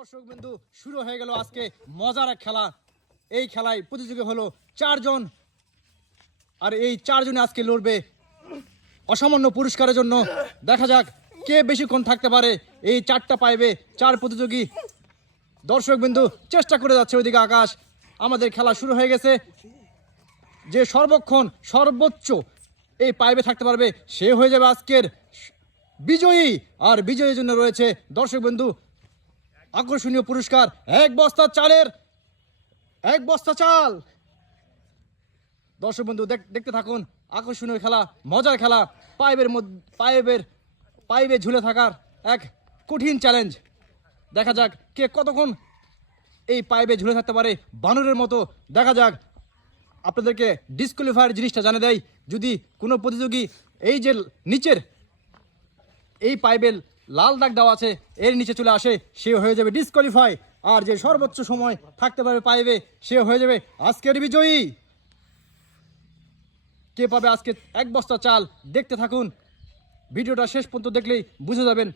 দর্শক বিন্দু শুরু হয়ে গেল আজকে মজার এক খেলা। এই খেলায় প্রতিযোগী হলো চারজন। আর এই চারজনে আজকে লড়বে অসামান্য পুরস্কারের জন্য। দেখা যাক কে বেশিক্ষণ থাকতে পারে। এই চারটা পাইবে চার প্রতিযোগী। দর্শক বিন্দু চেষ্টা করে যাচ্ছে ওইদিকে আকাশ। আমাদের খেলা শুরু হয়ে গেছে। যে সর্বক্ষণ সর্বোচ্চ এই পাইবে থাকতে পারবে, সে হয়ে যাবে আজকের বিজয়ী। আর বিজয়ীর জন্য রয়েছে দর্শক বন্ধু আকর্ষণীয় পুরস্কার, এক বস্তা চালের, এক বস্তা চাল। দর্শক বন্ধু, দেখ- দেখতে থাকুন, আকর্ষণীয় খেলা, মজার খেলা, পাইপের মধ্যে পাইপের, পাইপে ঝুলে থাকার এক কঠিন চ্যালেঞ্জ দেখা যাক কে কতক্ষণ এই পাইপে ঝুলে থাকতে পারে। বানরের মতো, দেখা যাক। আপনাদেরকে ডিসকোয়ালিফায়ার জিনিসটা জানে দেয় যদি কোনো প্রতিযোগী এই যে নিচের, এই পাইপের লাল দাগ দেওয়া আছে, এর নিচে চলে আসে সে হয়ে যাবে ডিসকোয়ালিফাই আর যে সর্বোচ্চ সময় থাকতে পারবে, পাইবে সে হয়ে যাবে আজকের বিজয়ী। কে পাবে আজকে এক বস্তা চাল? দেখতে থাকুন। ভিডিওটা শেষ পর্যন্ত দেখলেই বুঝে যাবেন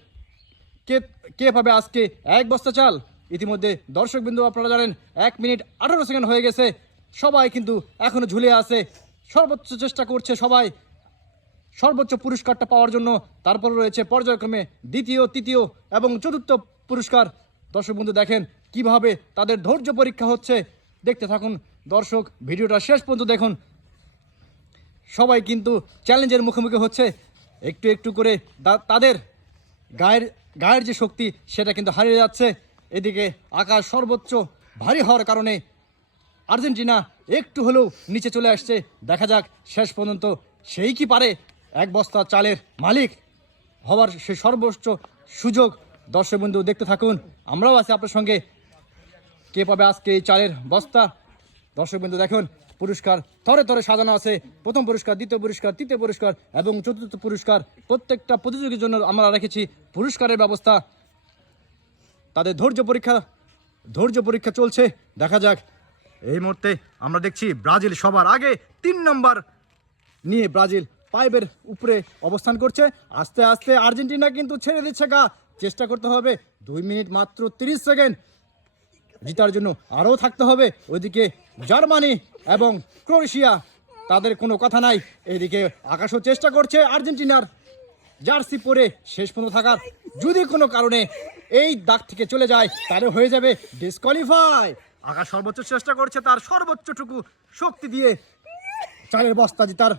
কে কে পাবে আজকে এক বস্তা চাল? ইতিমধ্যে দর্শক বিন্দু আপনারা জানেন, এক মিনিট আঠারো সেকেন্ড হয়ে গেছে। সবাই কিন্তু এখনও ঝুলে আছে। সর্বোচ্চ চেষ্টা করছে সবাই। সর্বোচ্চ পুরস্কারটা পাওয়ার জন্য তারপর রয়েছে পর্যায়ক্রমে দ্বিতীয়, তৃতীয় এবং চতুর্থ পুরস্কার। দর্শক বন্ধু, দেখেন কীভাবে তাদের ধৈর্য পরীক্ষা হচ্ছে। দেখতে থাকুন দর্শক, ভিডিওটা শেষ পর্যন্ত দেখুন। সবাই কিন্তু চ্যালেঞ্জের মুখোমুখি হচ্ছে। একটু একটু করে তাদের গায়ের গায়ের যে শক্তি, সেটা কিন্তু হারিয়ে যাচ্ছে। এদিকে আকাশ সর্বোচ্চ ভারী হওয়ার কারণে আর্জেন্টিনা একটু হলেও নিচে চলে আসছে। দেখা যাক শেষ পর্যন্ত সেই কি পারে। এক বস্তা চালের মালিক হওয়ার সে সর্বোচ্চ সুযোগ। দর্শক বন্ধু, দেখতে থাকুন। আমরাও আছি আপনার সঙ্গে। কে পাবে আজকে এই চালের বস্তা? দর্শক বিন্দু দেখুন, পুরস্কার থরে তরে সাজানো আছে। প্রথম পুরস্কার, দ্বিতীয় পুরস্কার, তৃতীয় পুরস্কার এবং চতুর্থ পুরস্কার। প্রত্যেকটা প্রতিযোগীর জন্য আমরা রেখেছি পুরস্কারের ব্যবস্থা। তাদের ধৈর্য পরীক্ষা ধৈর্য পরীক্ষা চলছে। দেখা যাক। এই মুহূর্তে আমরা দেখছি ব্রাজিল সবার আগে তিন নম্বর নিয়ে ব্রাজিল পাইপের উপরে অবস্থান করছে। আস্তে আস্তে আর্জেন্টিনা কিন্তু ছেড়ে দিচ্ছে গা। চেষ্টা করতে হবে, দুই মিনিট মাত্র তিরিশ সেকেন্ড। জিতার জন্য আরও থাকতে হবে। ওইদিকে জার্মানি এবং ক্রোয়েশিয়া, তাদের কোনো কথা নাই। এদিকে আকাশও চেষ্টা করছে আর্জেন্টিনার। জার্সি পরে শেষ পর্যন্ত থাকার যদি কোনো কারণে এই দাগ থেকে চলে যায়, তাহলে হয়ে যাবে ডিসকোয়ালিফাই আকাশ সর্বোচ্চ চেষ্টা করছে, তার সর্বোচ্চটুকু শক্তি দিয়ে চালের বস্তা জিতার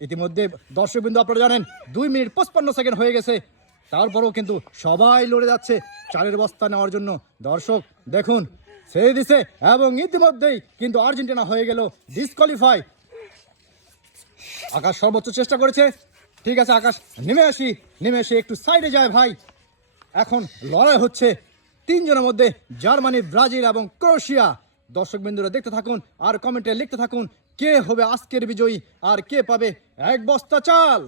ইতিমধ্যে দর্শকবিন্দু আপনারা জানেন, দুই মিনিট পঁচপান্ন সেকেন্ড হয়ে গেছে। তারপরেও কিন্তু সবাই লড়ে যাচ্ছে চালের বস্তা নেওয়ার জন্য। দর্শক, দেখুন, ছেড়ে দিছে এবং ইতিমধ্যেই কিন্তু আর্জেন্টিনা হয়ে গেল ডিসকোয়ালিফাই আকাশ সর্বোচ্চ চেষ্টা করেছে। ঠিক আছে, আকাশ, নেমে আসি, নেমে এসে একটু সাইডে যায় ভাই। এখন লড়াই হচ্ছে তিনজনের মধ্যে জার্মানি, ব্রাজিল এবং ক্রোয়েশিয়া দর্শক বিন্দুরা দেখতে থাকুন আর কমেন্টে লিখতে থাকুন কে হবে আজকের বিজয়ী? আর কে পাবে এক বস্তা চাল?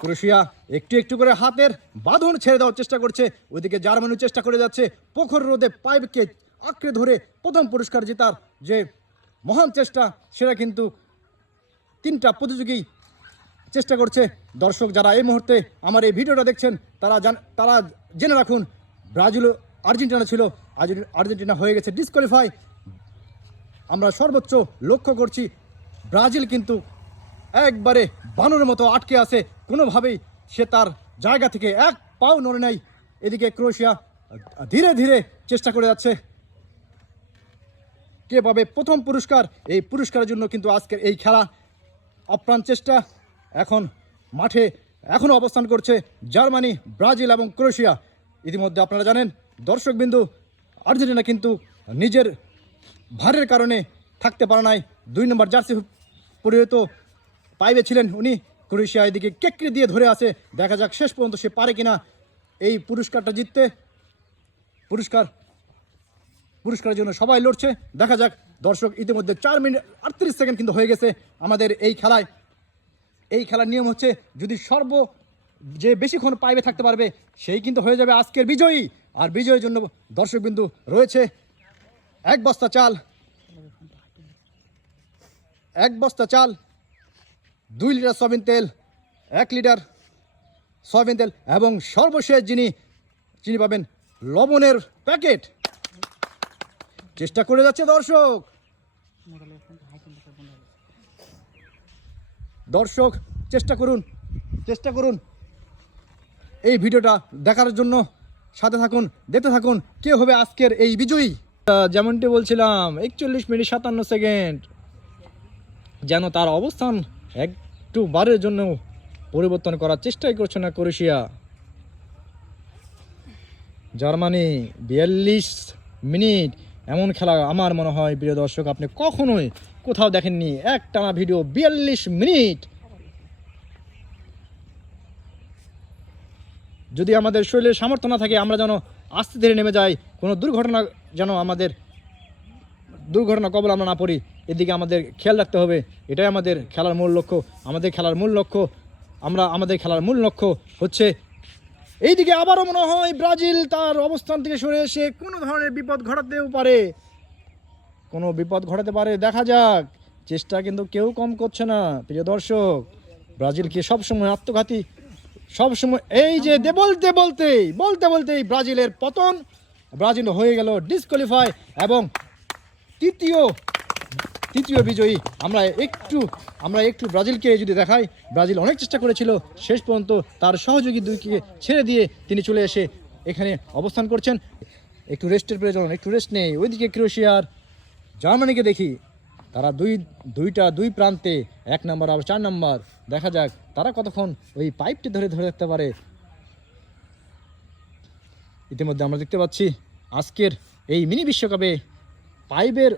ক্রোয়েশিয়া একটু একটু করে হাতের বাঁধন ছেড়ে দেওয়ার চেষ্টা করছে। ওইদিকে জার্মানি চেষ্টা করে যাচ্ছে। পোখর রোদে পাইপকে আঁকড়ে ধরে প্রথম পুরস্কার জেতার যে মহান চেষ্টা, সেটা কিন্তু তিনটা প্রতিযোগী চেষ্টা করছে। দর্শক যারা এই মুহূর্তে আমার এই ভিডিওটা দেখছেন, তারা জান তারা জেনে রাখুন, ব্রাজিল আর্জেন্টিনা ছিল, আর্জেন্টি- আর্জেন্টিনা হয়ে গেছে ডিসকোয়ালিফাই আমরা সর্বোচ্চ লক্ষ্য করছি, ব্রাজিল কিন্তু একবারে বানরের মতো আটকে আছে, কোনোভাবেই সে তার জায়গা থেকে এক পাও নড়ে নেয় এদিকে ক্রোয়েশিয়া ধীরে ধীরে চেষ্টা করে যাচ্ছে। কে পাবে প্রথম পুরস্কার? এই পুরস্কারের জন্য কিন্তু আজকের এই খেলা আপ্রাণ চেষ্টা। এখন মাঠে এখনও অবস্থান করছে জার্মানি, ব্রাজিল এবং ক্রোয়েশিয়া। ইতিমধ্যে আপনারা জানেন দর্শকবিন্দু, আর্জেন্টিনা কিন্তু নিজের ভারের কারণে থাকতে পারে নাই। দুই নম্বর জার্সি পরিহিত পাইবে ছিলেন উনি। ক্রোয়েশিয়া এদিকে কেকড়ে দিয়ে ধরে আছে। দেখা যাক শেষ পর্যন্ত সে পারে কিনা এই পুরস্কারটা জিততে। পুরস্কার, পুরস্কারের জন্য সবাই লড়ছে। দেখা যাক, দর্শক ইতিমধ্যে চার মিনিট আটত্রিশ সেকেন্ড কিন্তু হয়ে গেছে আমাদের এই খেলায়। এই খেলার নিয়ম হচ্ছে, যদি সর্ব যে বেশিক্ষণ পাইবে থাকতে পারবে, সেই কিন্তু হয়ে যাবে আজকের বিজয়ী। আর বিজয়ের জন্য দর্শকবিন্দু রয়েছে এক বস্তা চাল। এক বস্তা চাল, দুই লিটার সয়াবিন তেল, এক লিটার সয়াবিন তেল এবং সর্বশেষ যিনি যিনি পাবেন লবণের প্যাকেট। চেষ্টা করে যাচ্ছে দর্শক। দর্শক, চেষ্টা করুন চেষ্টা করুন। এই ভিডিওটা দেখার জন্য সাথে থাকুন, দেখতে থাকুন কে হবে আজকের এই বিজয়ী। যেমনটি বলছিলাম, একচল্লিশ মিনিট সাতান্ন সেকেন্ড। যেন তার অবস্থান একটু বারের জন্য পরিবর্তন করার চেষ্টাই করছে না ক্রোয়েশিয়া। জার্মানি বিয়াল্লিশ মিনিট, এমন খেলা আমার মনে হয়, প্রিয় দর্শক, আপনি কখনোই কোথাও দেখেননি। এক টানা ভিডিও, বিয়াল্লিশ মিনিট। যদি আমাদের শরীরের সামর্থ্য না থাকে, আমরা যেন আস্তে ধীরে নেমে যাই, কোনো দুর্ঘটনা যেন আমাদের দুর্ঘটনা কবল আমরা না পড়ি, এদিকে আমাদের খেয়াল রাখতে হবে। এটাই আমাদের খেলার মূল লক্ষ্য। আমাদের খেলার মূল লক্ষ্য, আমরা আমাদের খেলার মূল লক্ষ্য হচ্ছে এইদিকে আবারও মনে হয় ব্রাজিল তার অবস্থান থেকে সরে এসে কোনো ধরনের বিপদ ঘটাতেও পারে। কোনো বিপদ ঘটাতে পারে, দেখা যাক। চেষ্টা কিন্তু কেউ কম করছে না, প্রিয় দর্শক। ব্রাজিলকে সবসময় আত্মঘাতী সবসময় এই যে বলতে বলতেই বলতে বলতেই ব্রাজিলের পতন, ব্রাজিল হয়ে গেল ডিসকোয়ালিফাই এবং তৃতীয় তৃতীয় বিজয়ী। আমরা একটু আমরা একটু ব্রাজিলকে যদি দেখাই, ব্রাজিল অনেক চেষ্টা করেছিল, শেষ পর্যন্ত তার সহযোগী দুইকে ছেড়ে দিয়ে তিনি চলে এসে এখানে অবস্থান করছেন। একটু রেস্টের প্রয়োজন, একটু রেস্ট নেই। ওইদিকে ক্রোয়েশিয়ার জার্মানিকে দেখি, তারা দুই, দুইটা, দুই প্রান্তে, এক নাম্বার আবার চার নাম্বার। দেখা যাক, তারা কতক্ষণ ওই পাইপটি ধরে ধরে রাখতে পারে। ইতিমধ্যে আমরা দেখতে পাচ্ছি, আজকের এই মিনি বিশ্বকাপে পাইপের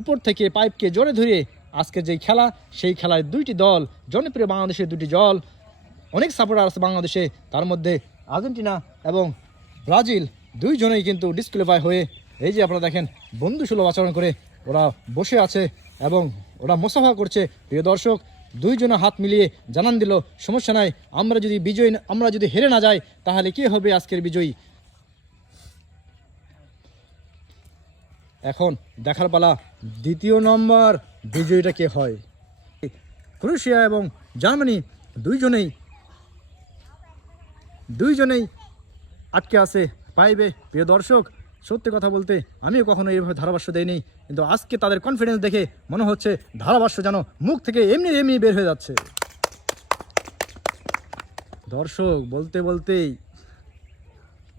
উপর থেকে পাইপকে জোরে ধরে আজকের যে খেলা, সেই খেলায় দুইটি দল, জনপ্রিয় বাংলাদেশের দুটি দল, অনেক সাপোর্টার আছে বাংলাদেশে, তার মধ্যে আর্জেন্টিনা এবং ব্রাজিল দুইজনেই কিন্তু ডিসক্লিফাই হয়ে, এই যে আপনারা দেখেন, বন্ধুসুলভ আচরণ করে ওরা বসে আছে এবং ওরা মোসাফা করছে। প্রিয় দর্শক দুইজনে হাত মিলিয়ে জানান দিল, সমস্যা নাই, আমরা যদি বিজয়ী আমরা যদি হেরে না যাই, তাহলে কে হবে আজকের বিজয়ী? এখন দেখার পালা, দ্বিতীয় নম্বর বিজয়ীটা কে হয়? ক্রোয়েশিয়া এবং জার্মানি দুইজনেই দুইজনেই আটকে আছে পাইবে। প্রিয় দর্শক সত্যি কথা বলতে, আমিও কখনো এইভাবে ধারাভাষ্য দেইনি, কিন্তু আজকে তাদের কনফিডেন্স দেখে মনে হচ্ছে ধারাভাষ্য যেন মুখ থেকে এমনি এমনি বের হয়ে যাচ্ছে। দর্শক, বলতে বলতেই,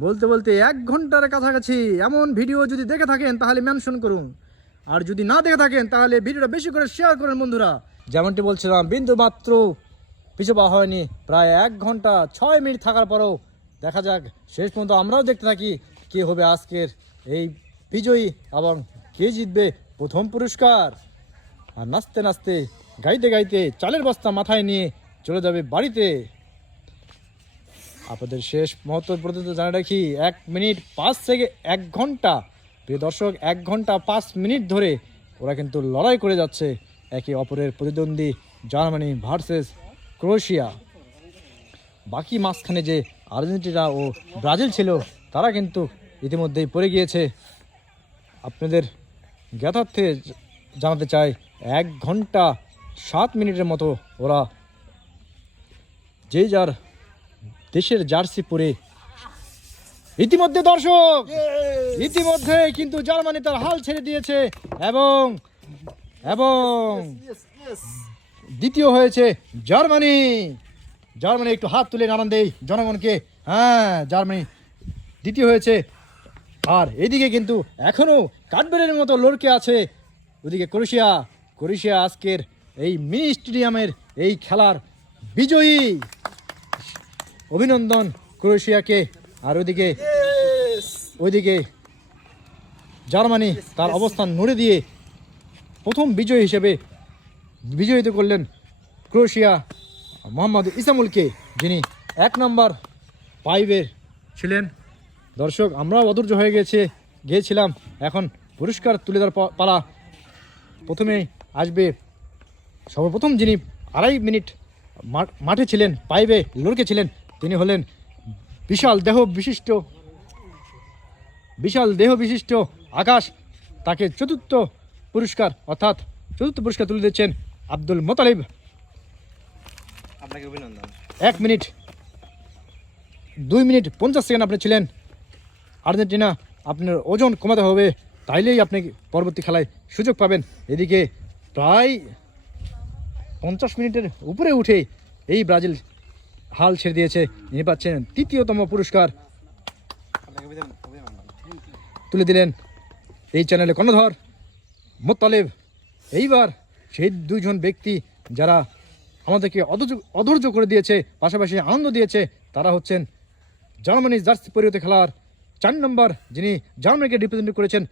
বলতে বলতে এক ঘণ্টার কাছাকাছি এমন ভিডিও যদি দেখে থাকেন, তাহলে মেনশন করুন। আর যদি না দেখে থাকেন, তাহলে ভিডিওটা বেশি করে শেয়ার করেন বন্ধুরা। যেমনটি বলছিলাম, বিন্দু মাত্র পিছু পা হয়নি। প্রায় এক ঘণ্টা ছয় মিনিট থাকার পরও দেখা যাক, শেষ পর্যন্ত আমরাও দেখতে থাকি কে হবে আজকের এই বিজয়ী এবং কে জিতবে প্রথম পুরস্কার? আর নাচতে নাচতে, গাইতে গাইতে চালের বস্তা মাথায় নিয়ে চলে যাবে বাড়িতে। আপনাদের শেষ মুহূর্ত পর্যন্ত জানা রাখি, এক মিনিট পাঁচ থেকে এক ঘণ্টা। প্রিয় দর্শক, এক ঘণ্টা পাঁচ মিনিট ধরে ওরা কিন্তু লড়াই করে যাচ্ছে একে অপরের প্রতিদ্বন্দ্বী, জার্মানি ভার্সেস ক্রোয়েশিয়া। বাকি মাঝখানে যে আর্জেন্টিনা ও ব্রাজিল ছিল, তারা কিন্তু ইতিমধ্যেই পড়ে গিয়েছে। আপনাদের জ্ঞাতার্থে জানাতে চাই এক ঘণ্টা সাত মিনিটের মতো ওরা যে যার দেশের জার্সি পরে। ইতিমধ্যে দর্শক ইতিমধ্যে কিন্তু জার্মানি তার হাল ছেড়ে দিয়েছে এবং এবং দ্বিতীয় হয়েছে জার্মানি। জার্মানি একটু হাত তুলে নানান দেই জনগণকে। হ্যাঁ জার্মানি দ্বিতীয় হয়েছে আর এদিকে কিন্তু এখনও কাঠবেড়ের মতো লড়কে আছে। ওদিকে ক্রোশিয়া ক্রোশিয়া আজকের এই মিনি স্টেডিয়ামের এই খেলার বিজয়ী। অভিনন্দন ক্রোয়েশিয়াকে। আর ওদিকে ওইদিকে জার্মানি তার অবস্থান নড়ে দিয়ে প্রথম বিজয়ী হিসেবে বিজয়িত করলেন ক্রোয়েশিয়া মোহাম্মদ ইসামুলকে যিনি এক নম্বর পাইভের ছিলেন। দর্শক আমরাও অধৈর্য হয়ে গেছে গিয়েছিলাম। এখন পুরস্কার তুলে দেওয়ার পালা। প্রথমে আসবে সর্বপ্রথম যিনি আড়াই মিনিট মাঠে ছিলেন পাইবে লড়কে ছিলেন তিনি হলেন বিশাল দেহ বিশিষ্ট বিশাল দেহ বিশিষ্ট আকাশ। তাকে চতুর্থ পুরস্কার অর্থাৎ চতুর্থ পুরস্কার তুলে দিচ্ছেন আব্দুল মোতালিব। আপনাকে অভিনন্দন। এক মিনিট দুই মিনিট পঞ্চাশ সেকেন্ড আপনি ছিলেন। আর্জেন্টিনা আপনার ওজন কমাতে হবে, তাইলেই আপনি পরবর্তী খেলায় সুযোগ পাবেন। এদিকে প্রায় পঞ্চাশ মিনিটের উপরে উঠে এই ব্রাজিল হাল ছেড়ে দিয়েছে। ইনি পাচ্ছেন তৃতীয়তম পুরস্কার। তুলে দিলেন এই চ্যানেলে কর্ণধর, মোত্তালেব। এইবার সেই দুইজন ব্যক্তি যারা আমাদেরকে অধৈর্য করে দিয়েছে, পাশাপাশি আনন্দ দিয়েছে, তারা হচ্ছেন জার্মানির জার্সি পরিবর্তে খেলার চার নম্বর যিনি জার্মানিকে রিপ্রেজেন্ট করেছেন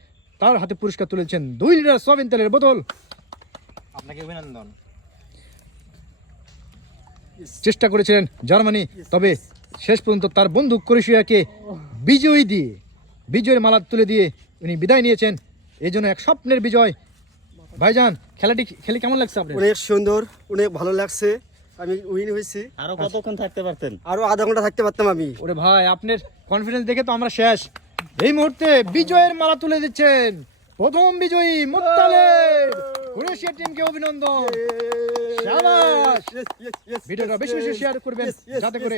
তার হাতে পুরস্কার তুলেছেন দুই লিটার সয়াবিন তেলের বোতল। আপনাকে অভিনন্দন। চেষ্টা করেছিলেন জার্মানি তবে শেষ পর্যন্ত তার বন্ধু ক্রোয়েশিয়াকে বিজয়ী দিয়ে বিজয়ের মালা তুলে দিয়ে উনি বিদায় নিয়েছেন। এই জন্য এক স্বপ্নের বিজয়। ভাইজান খেলাটি খেলে কেমন লাগছে আপনার? অনেক সুন্দর অনেক ভালো লাগছে। আমি উইন হয়েছি। আরও কতক্ষণ থাকতে পারতেন? আরও আধা ঘণ্টা থাকতে পারতাম আমি। ওরে ভাই আপনার কনফিডেন্স দেখে তো আমরা শেষ। এই মুহূর্তে বিজয়ের মালা তুলে দিচ্ছেন প্রথম বিজয়ী মুত্তালেব ক্রোয়েশিয়া টিমকে অভিনন্দন। শাবাশ ভিডিওটা বেশি বেশি শেয়ার করবেন যাতে করে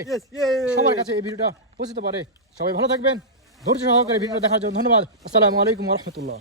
সবার কাছে এই ভিডিওটা পৌঁছতে পারে। সবাই ভালো থাকবেন। ধৈর্য সহকারে ভিডিওটা দেখার জন্য ধন্যবাদ। আসসালামু আলাইকুম রহমতুল্লাহ।